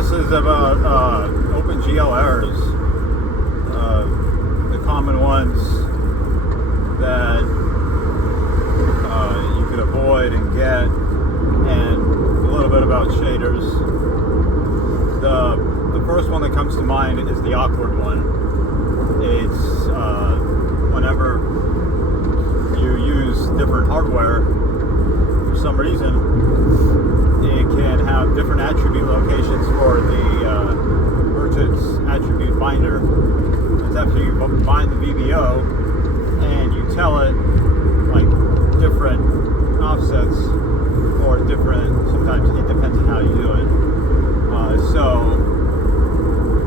this is about OpenGL errors. The common ones that you could avoid and get, and a little bit about shaders. The first one that comes to mind is the awkward one. It's whenever you use different hardware, for some reason, it can have different attribute locations for the merchant's attribute binder. It's after you bind the VBO and you tell it like different offsets or different, sometimes it depends on how you do it. So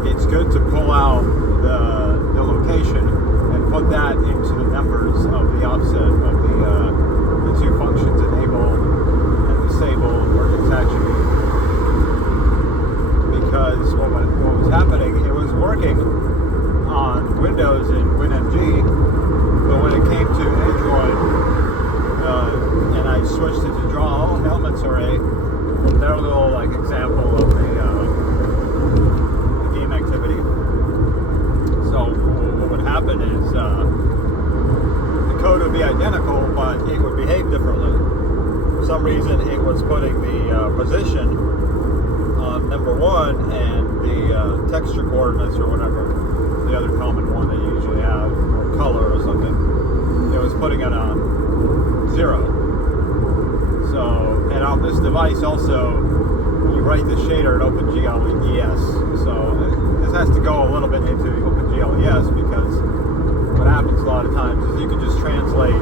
it's good to pull out the location and put that into the numbers of the offset of the two functions, enable and disable merchant's attribute. Because what was happening, it was working on Windows and WinMG, but when it came to Android, and I switched it to draw all elements array from their little like example of the game activity. So what would happen is the code would be identical, but it would behave differently. For some reason, it was putting the position on number one and the texture coordinates or whatever, the other common one that you usually have, or color or something, it was putting it on 0. So, and on this device also, you write the shader in OpenGL ES. So this has to go a little bit into OpenGL ES, because what happens a lot of times is you can just translate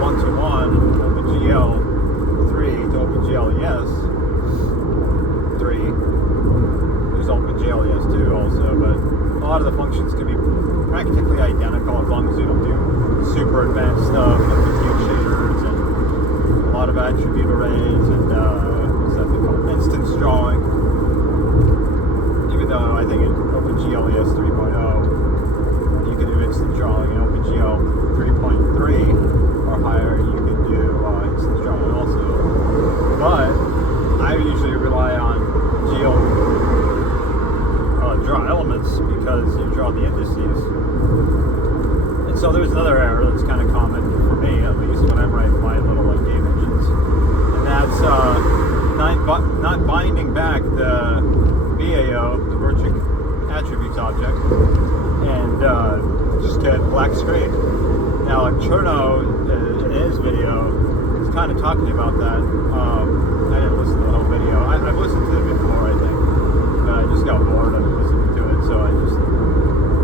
one-to-one OpenGL 3 to OpenGL ES 3. There's OpenGL ES 2 also, but a lot of the functions can be practically identical as long as you don't do super advanced stuff like compute shaders and a lot of attribute arrays and what's that thing called? Instance drawing. Even though I think in OpenGL ES 3.0 you can do instant drawing, in OpenGL 3.3 or higher you can do instance drawing also. But I usually rely on GL draw elements because you draw the indices. And so there's another error that's kind of common for me, at least when I write my little game engines, and that's not binding back the VAO, the virtual attributes object, and just get black screen. Now, Cherno in his video is kind of talking about that. I didn't listen to the whole video. I've listened to it before, I think. I just got bored of listening to it, so I just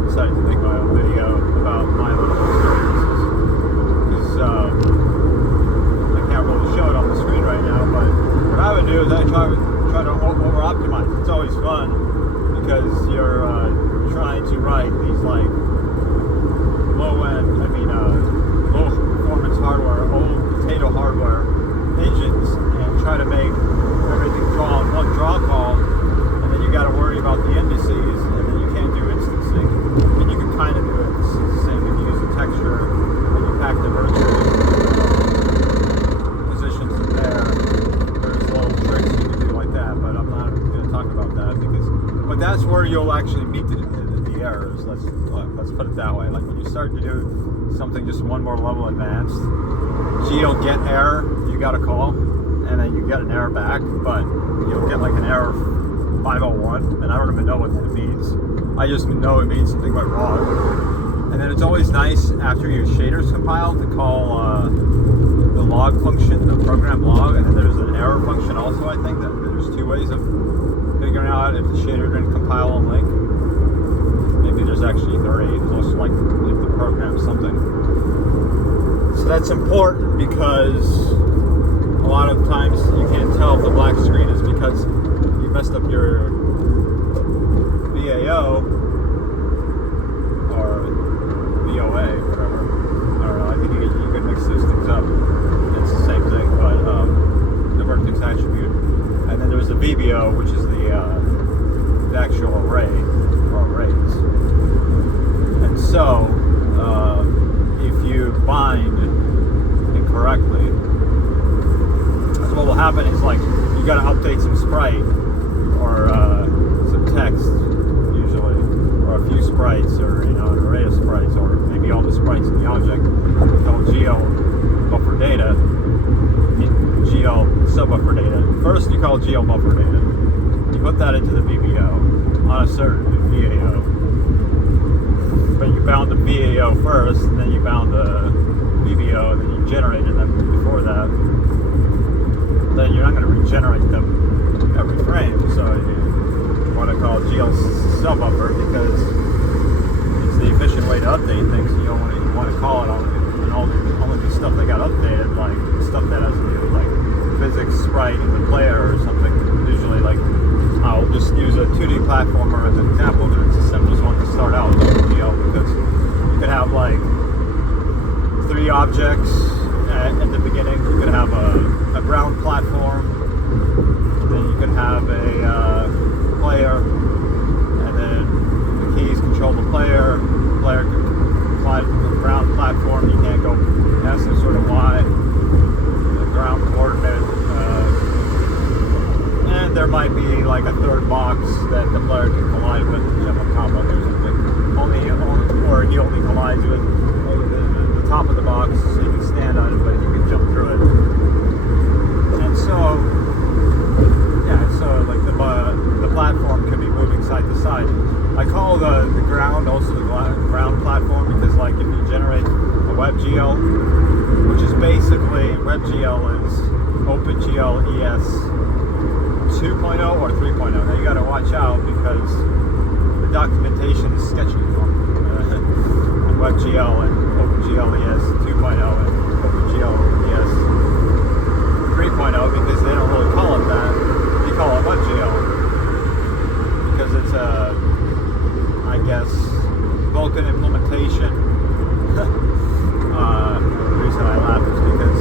decided to make my own video about my little experiences. Because I can't really show it on the screen right now, but what I would do is I try to over-optimize. It's always fun because you're trying to write these like low performance hardware, old potato hardware engines, and try to make everything draw in one draw call. You got to worry about the indices, and then you can't do instancing. And you can kind of do instancing if you use the texture and you pack the virtual positions in there. There's little tricks you can do like that, but I'm not going to talk about that but that's where you'll actually meet the errors. Let's put it that way. Like when you start to do something just one more level advanced, GL get error, you got a call, and then you get an error back, but you'll get like an error 501, and I don't even know what that means. I just know it means something went wrong. And then it's always nice after your shaders compile to call the log function, the program log, and then there's an error function also. I think that there's two ways of figuring out if the shader didn't compile on link. Maybe there's actually three. There's also like if the program's something. So that's important because a lot of times you can't tell if the black screen is because messed up your VAO or VOA, whatever. I don't know. I think you can mix those things up. It's the same thing, but the vertex attribute, and then there's the VBO, which is the actual array or arrays. And so, if you bind incorrectly, what will happen is like you got to update some sprite or some text usually, or a few sprites, or an array of sprites, or maybe all the sprites in the object. We call GL buffer data, GL subbuffer data. First, you call GL buffer data. You put that into the VBO on a certain VAO, but you bound the VAO first, and then you bound the VBO, and then you generated them before that. Then you're not going to regenerate them every frame, so you want to call GL subbuffer because it's the efficient way to update things. You want to call it on only the stuff that got updated, like stuff that has to do with like physics, sprite, in the player or something. Usually, like I'll just use a 2D platformer as an example, but it's the simplest one to start out with OpenGL because you could have like 3 objects at the beginning. You could have a ground platform, then you could have a player, and then the keys control the player. The player can fly to the ground platform. You can't go past some sort of Y, the ground coordinate. And there might be like a third box that the player can collide with. You have a combo or something. Or he only collides with the top of the box, so you can stand on it, but you can jump through it. And so, like the platform can be moving side to side. I call the ground also the ground platform because, like, if you generate a WebGL, which is basically WebGL is OpenGL ES 2.0 or 3.0. Now you got to watch out because the documentation is sketchy on WebGL and OpenGL ES 2.0 and OpenGL ES 3.0 because they don't really call it that. They call it WebGL because it's a, I guess, Vulkan implementation. The reason I laugh is because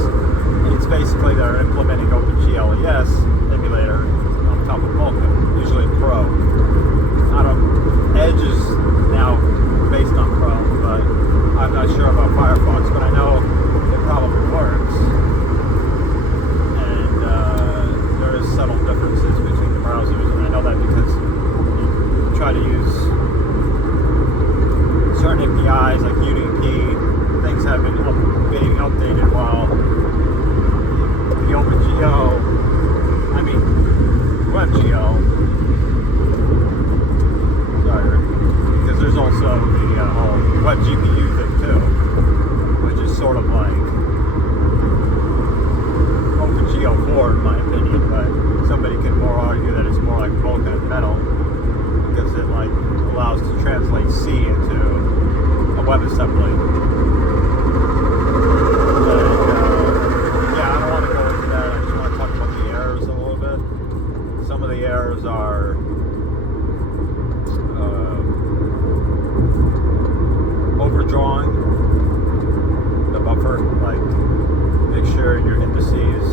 it's basically they're implementing OpenGL ES emulator on top of Vulkan, usually Pro. Edge is now based on Chrome, but I'm not sure about Firefox, but I know it probably works. And there is subtle differences between the browsers, and I know that because you try to use certain APIs like UDP, things have been being updated while the WebGL, because there's also the whole web GPU thing too, which is sort of like OpenGL 4 in my opinion, but somebody can more argue that it's more like Vulkan and Metal because it like allows to translate C into a WebAssembly. I don't want to go into that. I just want to talk about the errors a little bit. Some of the errors are overdrawing the buffer, like make sure your indices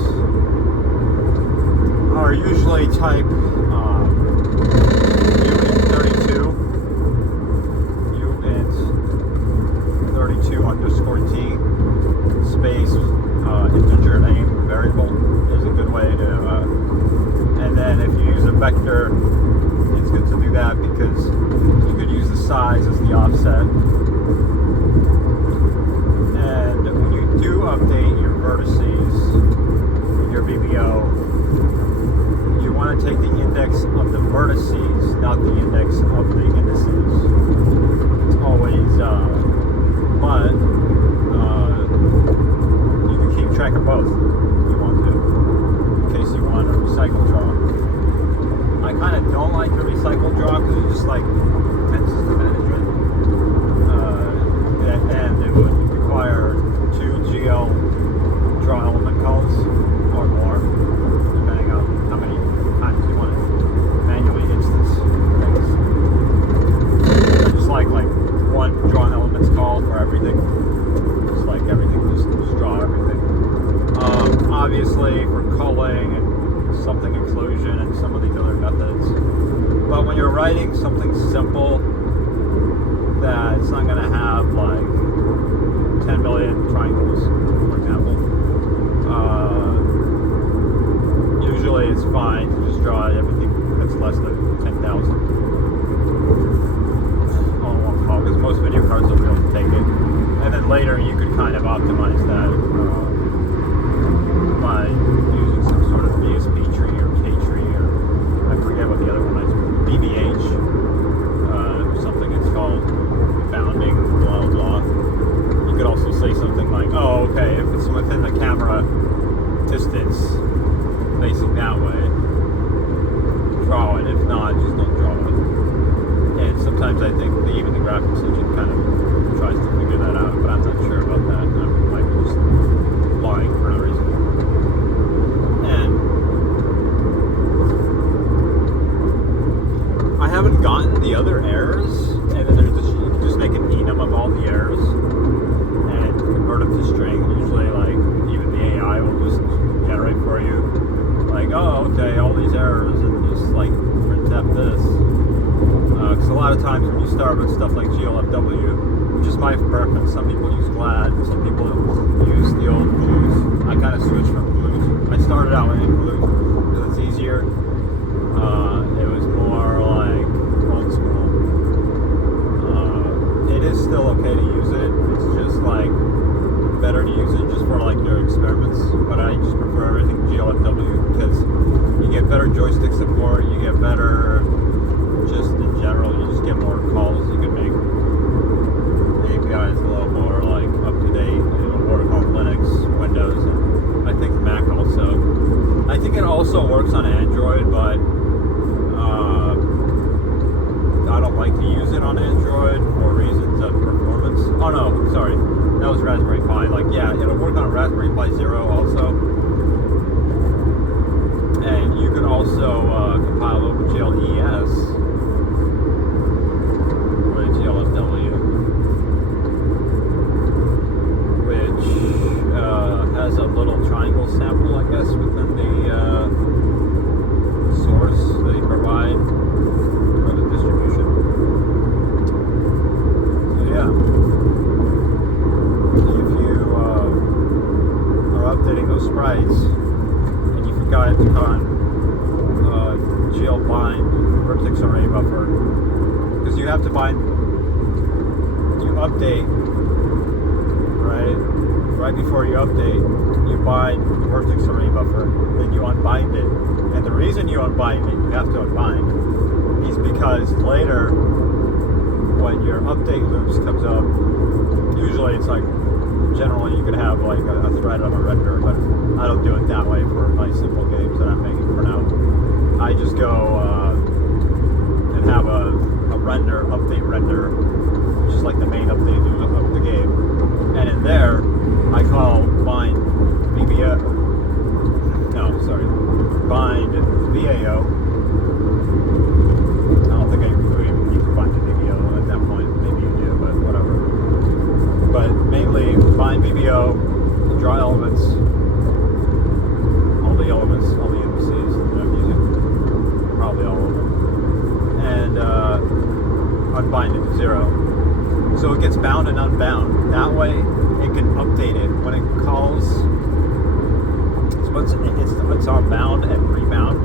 are usually type uint32 uint32_t space integer name variable is a good way to and then if you use a vector, it's good to do that because you could use the size as the offset. And when you do update your vertices in your VBO, you want to take the index of the vertices, not the index of the indices. It's always, but you can keep track of both if you want to, in case you want a recycle draw. I kind of don't like the recycle draw because it's just like intense system management. And it would require 2 GL draw element calls or more, depending on how many times you want to manually instance things. I just like one draw elements call for everything. Just like everything, just draw everything. Obviously for culling and something inclusion and some of these other methods. But when you're writing something simple that it's not going to have like 10 million triangles, for example, usually it's fine to just draw everything that's less than 10,000 on one call, because most video cards don't be able to take it. And then later you could kind of optimize that by using some sort of BSP tree or K tree, or I forget what the other one is, BBH, or something it's called, bounding, blah blah. You could also say something like, oh, okay, if it's within the camera distance facing that way, draw it. If not, just don't draw it. And sometimes I think even the graphics engine kind of tries to figure that out, but I'm not sure about that. I might be just lying for no reason. And I haven't gotten the other errors, and then there's just, you can just make an enum of all the errors and convert them to string. Usually, like, even the AI will just generate for you, like, oh, okay, all these errors, and just like printf this. Because a lot of times when you start with stuff like GLFW, which is my preference, some people use GLAD, some people use the old blues. I kind of switched from blues. I started out in blues because it's easier. It was more like old school. It is still okay to use it. It's just like better to use it just for like your experiments. But I just prefer everything GLFW because you get better joystick support. You get better, just in general. You just get more calls you can make. The API is a little more like up to date. It'll work on Linux, Windows, and I think Mac also. I think it also works on Android, but I don't like to use it on Android for reasons of performance. Oh no, sorry, that was Raspberry Pi. Like, yeah, it'll work on Raspberry Pi Zero also, and you can also compile OpenGL ES with GLFW, which has a little triangle sample, I guess, within the source they provide for the distribution. So yeah, if you are updating those sprites and you forgot to con GL bind vertex array buffer, because you have to bind, you update, right before you update, you bind the vertex array buffer, then you unbind it. And the reason you unbind it, you have to unbind, is because later, when your update loops comes up, usually it's like, generally you could have like a thread on a render, but I don't do it that way for my simple games that I'm making for now. I just go and have a render, update render, which is like the main update loop of the game. And in there, I call bind BBO, bind BAO. I don't think I even need to bind to BBO at that point. Maybe you do, but whatever. But mainly bind BBO, draw elements, all the indices that I'm using, probably all of them, and unbind it to 0. So it gets bound and unbound. That way, it can update it when it calls. It's on bound and rebound,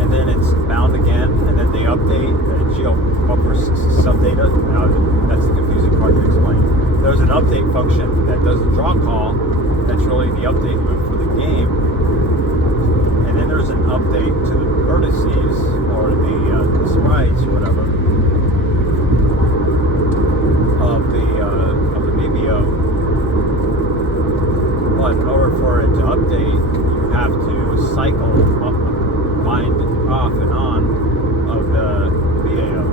and then it's bound again, and then they update the GL buffer subdata. Now that's the confusing part to explain. There's an update function that does the draw call. That's really the update loop for the game, and then there's an update to the vertices or the sprites or whatever of the BBO. But in order for it to update, you have to cycle up, bind off and on of the BAO.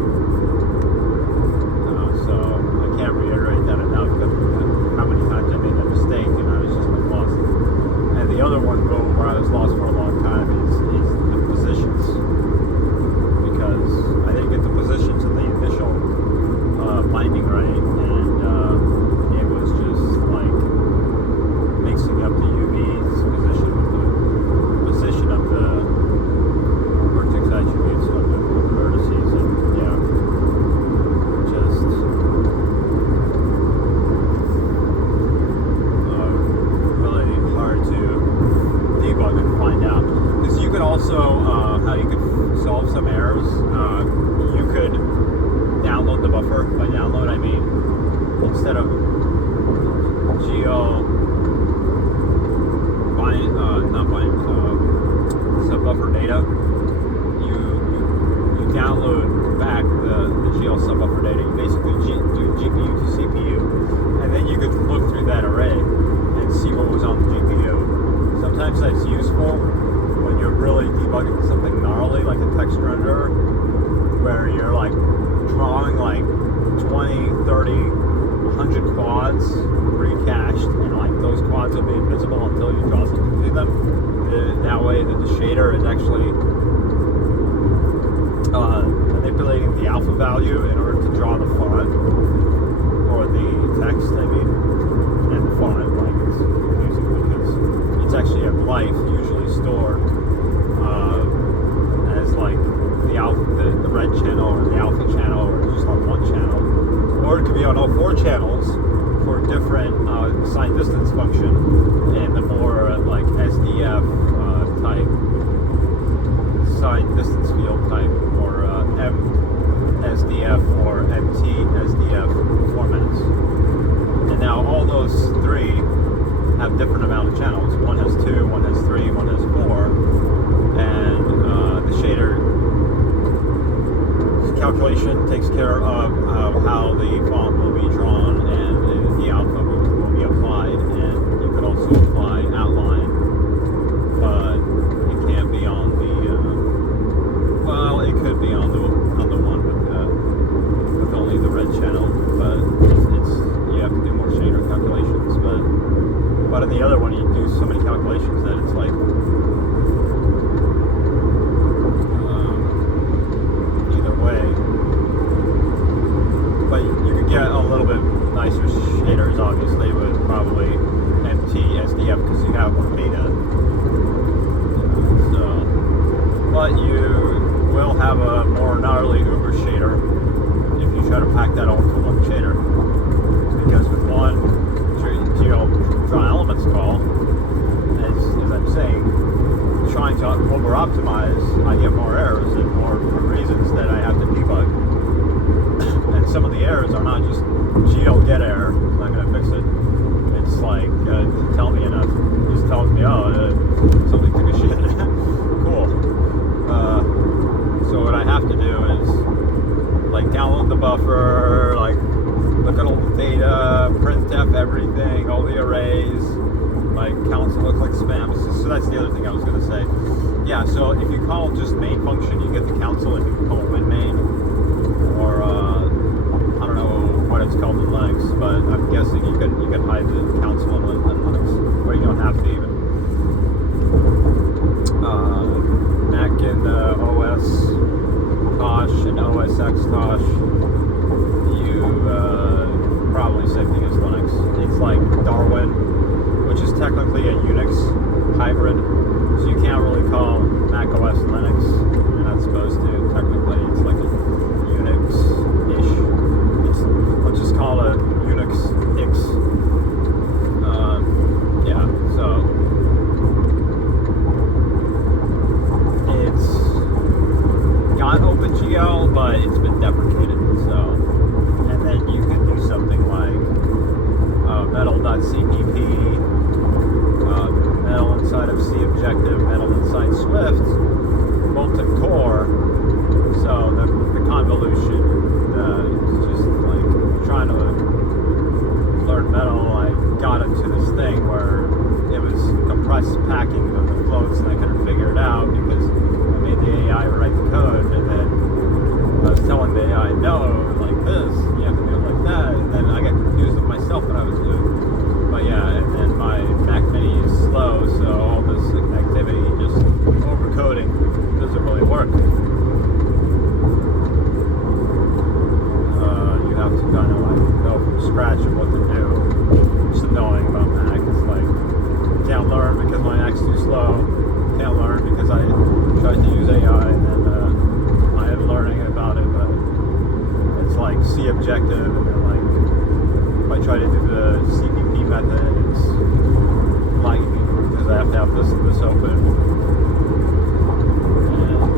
So I can't reiterate that enough because how many times I made that mistake and I was just lost. And the other one where I was lost for a long time is the positions, because I didn't get the positions in the initial binding right, and it was just like mixing up the UV's position with the position of the vertex attributes of the vertices, and yeah. how you could solve some errors. You could download the buffer. By download, I mean instead of subbuffer data, you download back the GL subbuffer data. You basically do GPU to CPU, and then you could look through that array and see what was on the GPU. Sometimes that's useful when you're really debugging something gnarly, like a text renderer, where you're like drawing like 20, 30, 100 quads pre-cached, and like those quads will be invisible until you draw something to them. That way the shader is actually manipulating the alpha value in order to draw the font, or the text, I mean, and the font, like it's confusing because it's actually a glyph usually stored as like the red channel or the alpha channel, or just on one channel, or it could be on all four channels for different assigned distance function and the more like SDF type assigned distance field type, or MSDF or MTSDF formats. And now all those three have different amount of channels. One has 2, one has 3, one has 4, and the shader calculation takes care of how the font will be drawn and the alpha will be applied, and you could also apply outline, but it can't be on the well, it could be on the one with only the red channel, but it's you have to do more shader calculations, but in the other one you do so many calculations that it's like either way. But you could get a little bit nicer shaders, obviously, with probably MTSDF because you have more data. But you will have a more gnarly Uber shader if you try to pack that all into one shader. Because with one GL draw elements call, as I'm saying, trying to over optimize, I get more errors and more reasons that I have to debug. And some of the errors are not just GL get error, I'm not going to fix it. It's like, tell me enough. It just tells me, something took a shit. Cool. So what I have to do is like download the buffer, like look at all the data, printf everything, all the arrays, like console looks like spam. So that's the other thing I was going to say. Yeah, so if you call just main function, you get the console, and you can call win main, or I don't know what it's called in Linux, but I'm guessing you could hide the console in Linux, or you don't have to even. Mac and OS Tosh and OS X Tosh, you probably same thing as Linux. It's like Darwin, which is technically a Unix hybrid, so you can't really call Mac OS Linux. You're not supposed to. Technically, it's like a Unix-ish. Let's just call it Unix-X. Yeah, so it's got OpenGL, but it's been deprecated. So, and then you can do something like metal.cpp, metal inside of C Objective, metal inside Swift, molten core. So the convolution, it's just like trying to learn metal. I got into this thing where it was compressed packing of the floats, and I couldn't figure it out because I made the AI write the code, and then I was telling the AI, no, like this, you have to do it like that, and then I got confused with myself what I was doing. But yeah, and then my Mac Mini is slow, so all this activity, just overcoding, doesn't really work. You have to kind of like go from scratch of what to do. It's annoying about Mac. It's like, can't learn because my Mac's too slow. Can't learn because I tried to use AI, and then I am learning about it, but it's like C Objective, and then like if I try to do the CPP method, it's lagging because I have to have this open. And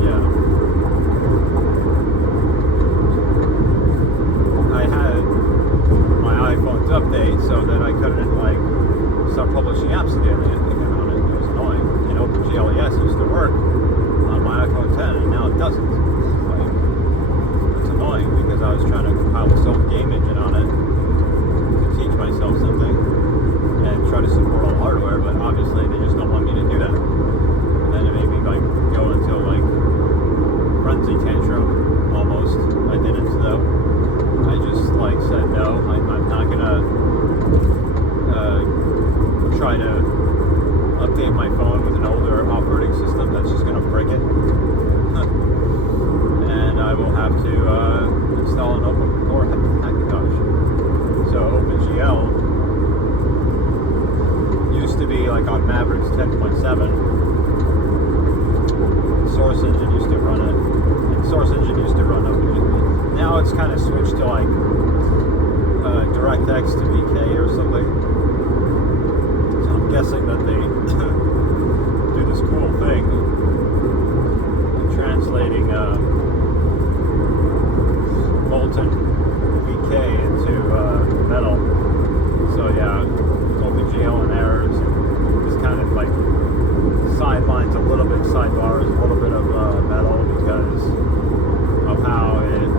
frenzy tantrum, almost. I didn't, though. I just, like, said no. I'm not gonna try to update my phone with an older operating system. That's just gonna break it. And I will have to install an open core Hackintosh. So OpenGL used to be like on Mavericks 10.7. Source Engine used to run it. And Source Engine used to run OpenGL. Now it's kind of switched to like DirectX to VK or something. So I'm guessing that they do this cool thing of translating molten VK into metal. So yeah, OpenGL and errors, and just kind of like sidelines a little bit, sidebars, a little bit of metal because of how it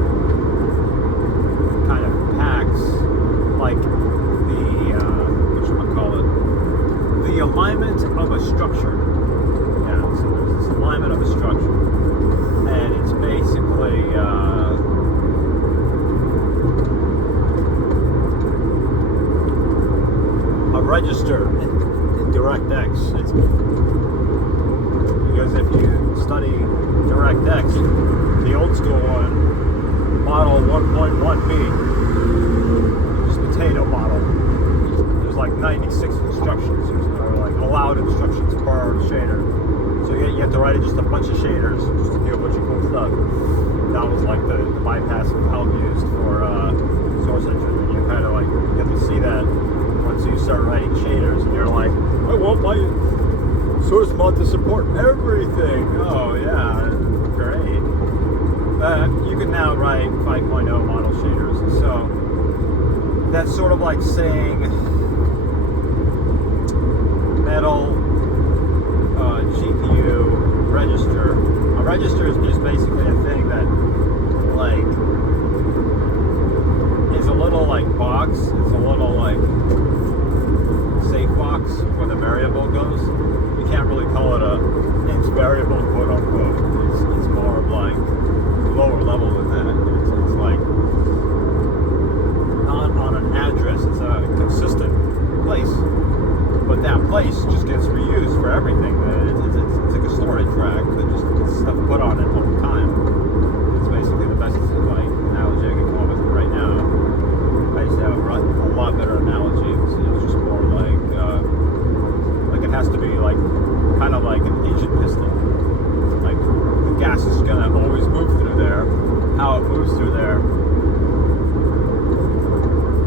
kind of packs like the alignment of a structure. Yeah, so there's this alignment of a structure, and it's basically a register in DirectX. It's because if you study DirectX, the old school one, model 1.1b, just potato model, there's like 96 instructions, or like allowed instructions per shader. So you have to write in just a bunch of shaders just to do a bunch of cool stuff. That was like the bypass help used for Source Engine, and you kind of like get to see that once you start writing shaders, and you're like, I want my source mod to support everything. Oh yeah, great. You can now write 5.0 model shaders. So that's sort of like saying metal GPU register. A register is just basically a thing that like is a little like box. It's a little like safe box where the variable goes. You can't really call it a int variable, quote unquote. It's more of like lower level than that. It's like not on an address. It's a consistent place, but that place just gets reused for everything. It's like a storage rack that just gets stuff put on it all the time. It's basically the best like analogy I can come up with right now. I used to have a lot better analogy. It was just more like it has to be like kind of like an engine piston. Like the gas is gonna always move through there. How it moves through there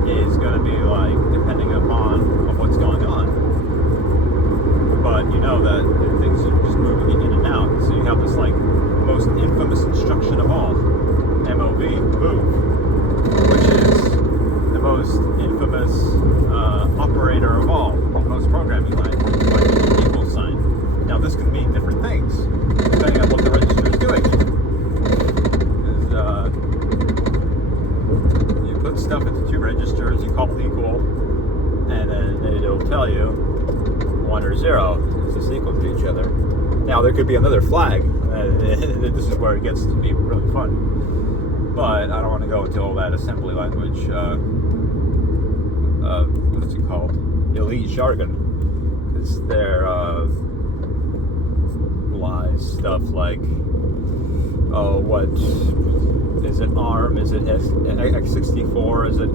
is gonna be like depending upon what's going on. But you know that things are just moving in and out. So you have this like most infamous instruction of all, MOV, move, which is the most infamous operator of all in most programming languages, like the equal sign. Now this can mean different things depending on what the register is doing. You put stuff into two registers, you call equal, and then it'll tell you 1 or 0 is this equal to each other. Now there could be another flag, and this is where it gets to be really fun. But I don't want to go into all that assembly language, what's it called? Elite jargon. Because there lies stuff like, oh, what is it? ARM? Is it x64? Is it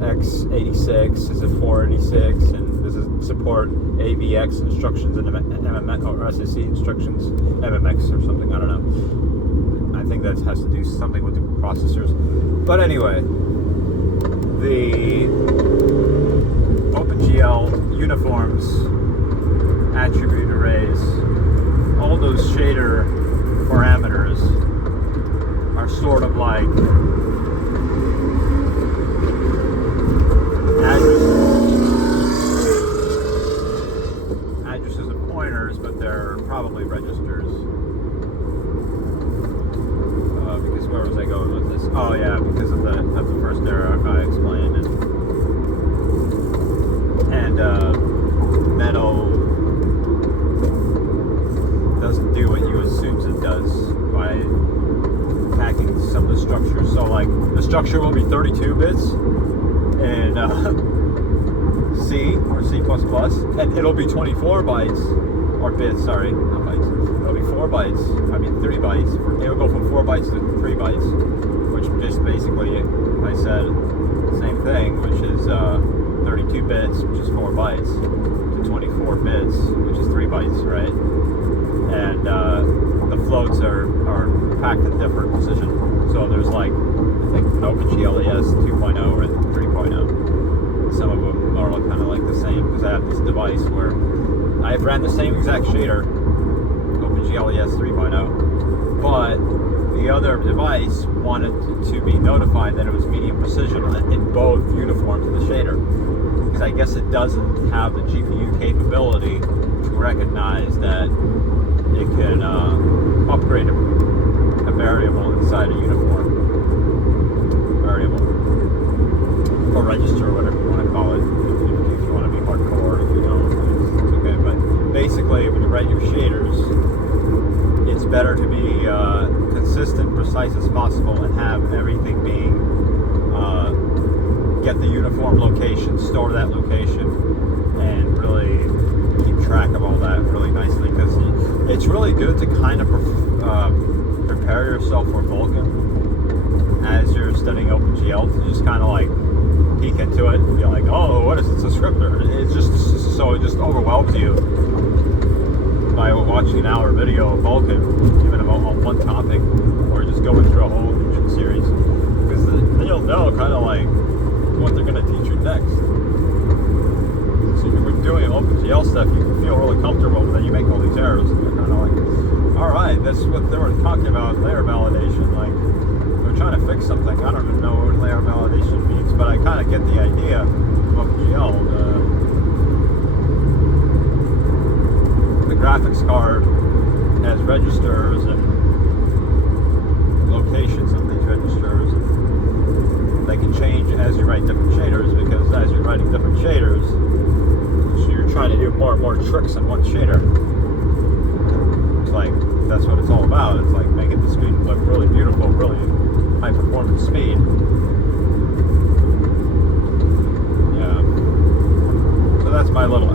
x86? Is it 486? And does it support AVX instructions and MMX or SSC instructions? MMX or something? I don't know. I think that has to do something with the processors. But anyway, the OpenGL uniforms, attribute arrays, all those shader parameters are sort of like addresses of pointers, but they're probably registers. Because where was I going with this? Oh yeah, because of the first error I explained, and metal doesn't do what you assumes it does by structure will be 32 bits in C or C++, and it'll be 24 bytes, or bits, sorry, not bytes. It'll be 4 bytes, 3 bytes. It'll go from 4 bytes to 3 bytes, which just basically, I said, same thing, which is 32 bits, which is 4 bytes, to 24 bits, which is 3 bytes, right? And the floats are packed at different precision. So there's like, I think an OpenGL ES 2.0 or 3.0. Some of them are kind of like the same, because I have this device where I've ran the same exact shader, OpenGL ES 3.0, but the other device wanted to be notified that it was medium precision in both uniforms of the shader, because I guess it doesn't have the GPU capability to recognize that it can upgrade a variable inside a uniform variable, or register, or whatever you want to call it, if you want to be hardcore. If you don't, it's okay. But basically, when you write your shaders, it's better to be consistent, precise as possible, and have everything being get the uniform location, store that location, and really keep track of all that really nicely, because it's really good to kind of prepare yourself for Vulkan as you're studying OpenGL, to just kind of like peek into it and be like, oh, what is it? It's a scripter. It's just so it just overwhelms you by watching an hour video of Vulkan, even about on one topic, or just going through a whole teaching series, because then you'll know kind of like what they're going to teach you next. So if you're doing OpenGL stuff, you can feel really comfortable, but then you make all these errors, and you're kind of like, all right, that's what they were talking about, layer validation. Like, they're trying to fix something. I don't even know what layer validation means, but I kind of get the idea of OpenGL. The graphics card has registers and locations of these registers. They can change as you write different shaders, because as you're writing different shaders, so you're trying to do more and more tricks in one shader. It's like, that's what it's all about. It's like making the screen look really beautiful, really high performance speed. Yeah. So that's my little